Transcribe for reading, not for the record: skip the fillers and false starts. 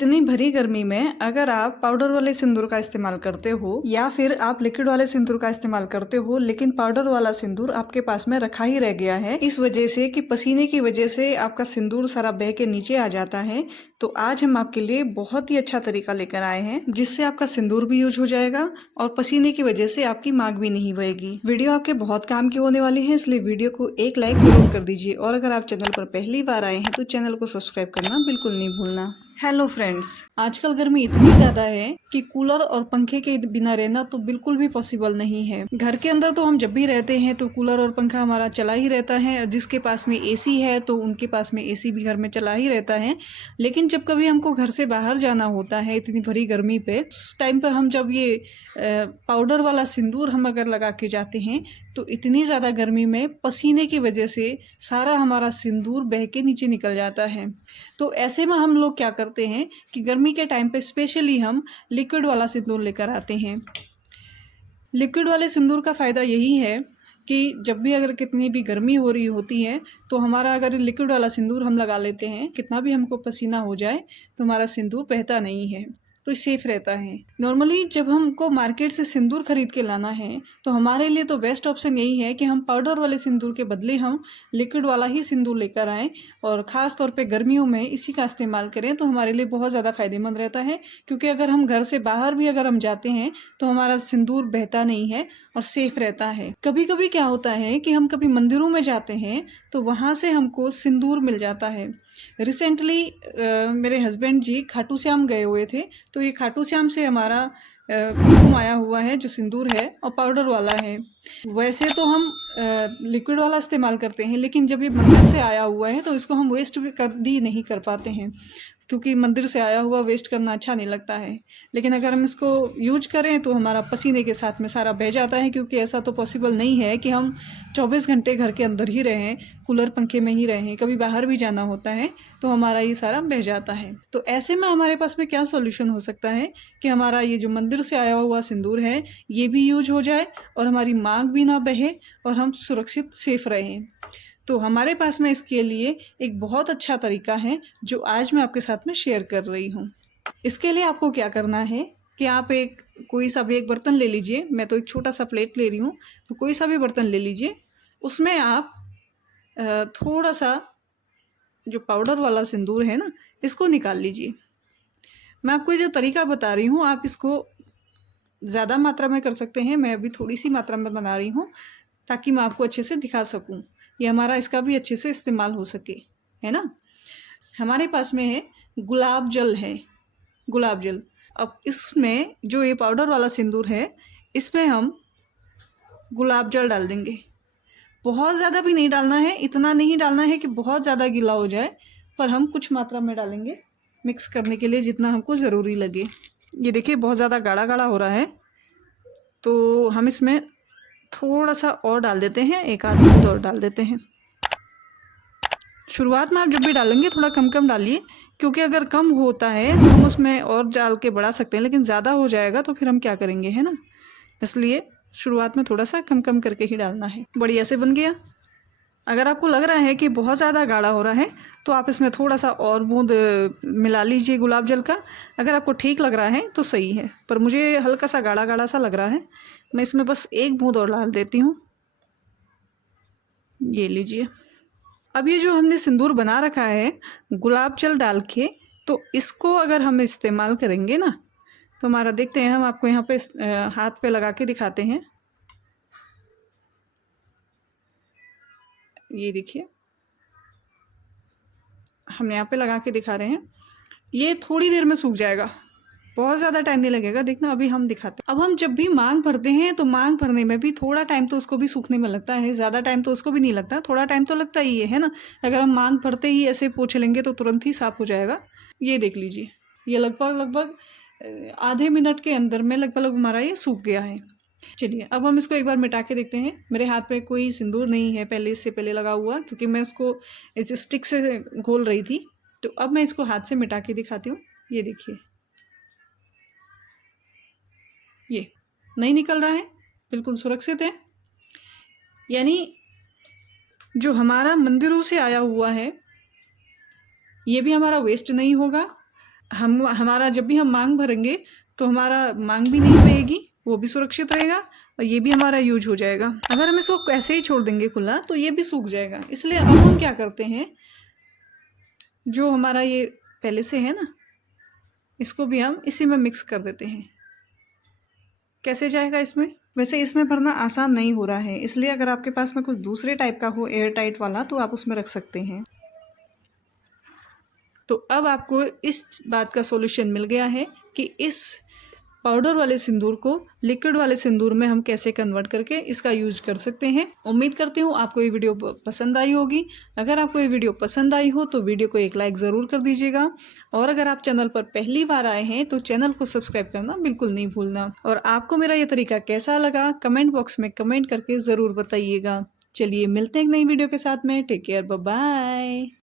इतनी भरी गर्मी में अगर आप पाउडर वाले सिंदूर का इस्तेमाल करते हो या फिर आप लिक्विड वाले सिंदूर का इस्तेमाल करते हो, लेकिन पाउडर वाला सिंदूर आपके पास में रखा ही रह गया है इस वजह से कि पसीने की वजह से आपका सिंदूर सारा बह के नीचे आ जाता है, तो आज हम आपके लिए बहुत ही अच्छा तरीका लेकर आए हैं जिससे आपका सिंदूर भी यूज हो जाएगा और पसीने की वजह से आपकी मांग भी नहीं बहेगी। वीडियो आपके बहुत काम की होने वाली है, इसलिए वीडियो को एक लाइक जरूर कर दीजिए और अगर आप चैनल पर पहली बार आए हैं तो चैनल को सब्सक्राइब करना बिल्कुल नहीं भूलना। हेलो फ्रेंड्स, आजकल गर्मी इतनी ज़्यादा है कि कूलर और पंखे के बिना रहना तो बिल्कुल भी पॉसिबल नहीं है। घर के अंदर तो हम जब भी रहते हैं तो कूलर और पंखा हमारा चला ही रहता है और जिसके पास में एसी है तो उनके पास में एसी भी घर में चला ही रहता है। लेकिन जब कभी हमको घर से बाहर जाना होता है इतनी भरी गर्मी पे, उस टाइम पे हम जब ये पाउडर वाला सिंदूर हम अगर लगा के जाते हैं तो इतनी ज़्यादा गर्मी में पसीने की वजह से सारा हमारा सिंदूर बह के नीचे निकल जाता है। तो ऐसे में हम लोग क्या करते हैं कि गर्मी के टाइम पे स्पेशली हम लिक्विड वाला सिंदूर लेकर आते हैं। लिक्विड वाले सिंदूर का फ़ायदा यही है कि जब भी अगर कितनी भी गर्मी हो रही होती है तो हमारा अगर लिक्विड वाला सिंदूर हम लगा लेते हैं, कितना भी हमको पसीना हो जाए तो हमारा सिंदूर बहता नहीं है, तो सेफ रहता है। नॉर्मली जब हमको मार्केट से सिंदूर खरीद के लाना है तो हमारे लिए तो बेस्ट ऑप्शन यही है कि हम पाउडर वाले सिंदूर के बदले हम लिक्विड वाला ही सिंदूर लेकर आएँ और ख़ास तौर पे गर्मियों में इसी का इस्तेमाल करें तो हमारे लिए बहुत ज़्यादा फ़ायदेमंद रहता है। क्योंकि अगर हम घर से बाहर भी अगर हम जाते हैं तो हमारा सिंदूर बहता नहीं है और सेफ रहता है। कभी कभी क्या होता है कि हम कभी मंदिरों में जाते हैं तो वहाँ से हमको सिंदूर मिल जाता है। रिसेंटली मेरे हस्बैंड जी खाटू श्याम गए हुए थे, तो ये खाटू श्याम से हमारा कुमकुम आया हुआ है जो सिंदूर है और पाउडर वाला है। वैसे तो हम लिक्विड वाला इस्तेमाल करते हैं, लेकिन जब ये मंदिर से आया हुआ है तो इसको हम वेस्ट भी नहीं कर पाते हैं, क्योंकि मंदिर से आया हुआ वेस्ट करना अच्छा नहीं लगता है। लेकिन अगर हम इसको यूज करें तो हमारा पसीने के साथ में सारा बह जाता है, क्योंकि ऐसा तो पॉसिबल नहीं है कि हम 24 घंटे घर के अंदर ही रहें, कूलर पंखे में ही रहें, कभी बाहर भी जाना होता है तो हमारा ये सारा बह जाता है। तो ऐसे में हमारे पास में क्या सॉल्यूशन हो सकता है कि हमारा ये जो मंदिर से आया हुआ सिंदूर है ये भी यूज हो जाए और हमारी मांग भी ना बहे और हम सुरक्षित सेफ रहें। तो हमारे पास में इसके लिए एक बहुत अच्छा तरीका है जो आज मैं आपके साथ में शेयर कर रही हूँ। इसके लिए आपको क्या करना है कि आप कोई सा भी एक बर्तन ले लीजिए। मैं तो एक छोटा सा प्लेट ले रही हूँ, तो कोई सा भी बर्तन ले लीजिए। उसमें आप थोड़ा सा जो पाउडर वाला सिंदूर है ना, इसको निकाल लीजिए। मैं आपको जो तरीका बता रही हूँ आप इसको ज़्यादा मात्रा में कर सकते हैं, मैं अभी थोड़ी सी मात्रा में बना रही हूँ ताकि मैं आपको अच्छे से दिखा सकूँ, ये हमारा इसका भी अच्छे से इस्तेमाल हो सके, है ना। हमारे पास में है गुलाब जल है, गुलाब जल। अब इसमें जो ये पाउडर वाला सिंदूर है इसमें हम गुलाब जल डाल देंगे। बहुत ज़्यादा भी नहीं डालना है, इतना नहीं डालना है कि बहुत ज़्यादा गीला हो जाए, पर हम कुछ मात्रा में डालेंगे मिक्स करने के लिए जितना हमको ज़रूरी लगे। ये देखिए बहुत ज़्यादा गाढ़ा गाढ़ा हो रहा है, तो हम इसमें थोड़ा सा और डाल देते हैं, एक आध बूंद और डाल देते हैं। शुरुआत में आप जब भी डालेंगे थोड़ा कम कम डालिए, क्योंकि अगर कम होता है तो हम उसमें और डाल के बढ़ा सकते हैं, लेकिन ज़्यादा हो जाएगा तो फिर हम क्या करेंगे, है ना। इसलिए शुरुआत में थोड़ा सा कम कम करके ही डालना है। बढ़िया से बन गया। अगर आपको लग रहा है कि बहुत ज़्यादा गाढ़ा हो रहा है तो आप इसमें थोड़ा सा और बूंद मिला लीजिए गुलाब जल का। अगर आपको ठीक लग रहा है तो सही है, पर मुझे हल्का सा गाढ़ा गाढ़ा सा लग रहा है, मैं इसमें बस एक बूंद और डाल देती हूँ। ये लीजिए। अब ये जो हमने सिंदूर बना रखा है गुलाब जल डाल के, तो इसको अगर हम इस्तेमाल करेंगे ना तो हमारा, देखते हैं हम आपको यहाँ पे हाथ पे लगा के दिखाते हैं। ये देखिए हम यहाँ पे लगा के दिखा रहे हैं, ये थोड़ी देर में सूख जाएगा, बहुत ज़्यादा टाइम नहीं लगेगा। देखना अभी हम दिखाते हैं। अब हम जब भी मांग भरते हैं तो मांग भरने में भी थोड़ा टाइम तो उसको भी सूखने में लगता है, ज़्यादा टाइम तो उसको भी नहीं लगता, थोड़ा टाइम तो लगता ही है ना। अगर हम मांग भरते ही ऐसे पोंछ लेंगे तो तुरंत ही साफ़ हो जाएगा। ये देख लीजिए, ये लगभग आधे मिनट के अंदर में लगभग हमारा ये सूख गया है। चलिए अब हम इसको एक बार मिटा के देखते हैं। मेरे हाथ पे कोई सिंदूर नहीं है पहले, इससे पहले लगा हुआ, क्योंकि मैं उसको इस स्टिक से घोल रही थी। तो अब मैं इसको हाथ से मिटा के दिखाती हूँ। ये देखिए, ये नहीं निकल रहा है, बिल्कुल सुरक्षित है। यानी जो हमारा मंदिरों से आया हुआ है ये भी हमारा वेस्ट नहीं होगा हमारा जब भी हम मांग भरेंगे तो हमारा मांग भी नहीं बहेगी, वो भी सुरक्षित रहेगा और ये भी हमारा यूज हो जाएगा। अगर हम इसको ऐसे ही छोड़ देंगे खुला तो ये भी सूख जाएगा। इसलिए अब हम क्या करते हैं, जो हमारा ये पहले से है ना, इसको भी हम इसी में मिक्स कर देते हैं। कैसे जाएगा इसमें? वैसे इसमें भरना आसान नहीं हो रहा है, इसलिए अगर आपके पास में कुछ दूसरे टाइप का हो एयर टाइट वाला तो आप उसमें रख सकते हैं। तो अब आपको इस बात का सॉल्यूशन मिल गया है कि इस पाउडर वाले सिंदूर को लिक्विड वाले सिंदूर में हम कैसे कन्वर्ट करके इसका यूज कर सकते हैं। उम्मीद करती हूँ आपको ये वीडियो पसंद आई होगी। अगर आपको ये वीडियो पसंद आई हो तो वीडियो को एक लाइक ज़रूर कर दीजिएगा, और अगर आप चैनल पर पहली बार आए हैं तो चैनल को सब्सक्राइब करना बिल्कुल नहीं भूलना। और आपको मेरा ये तरीका कैसा लगा कमेंट बॉक्स में कमेंट करके ज़रूर बताइएगा। चलिए मिलते हैं एक नई वीडियो के साथ में। Take care, bye bye.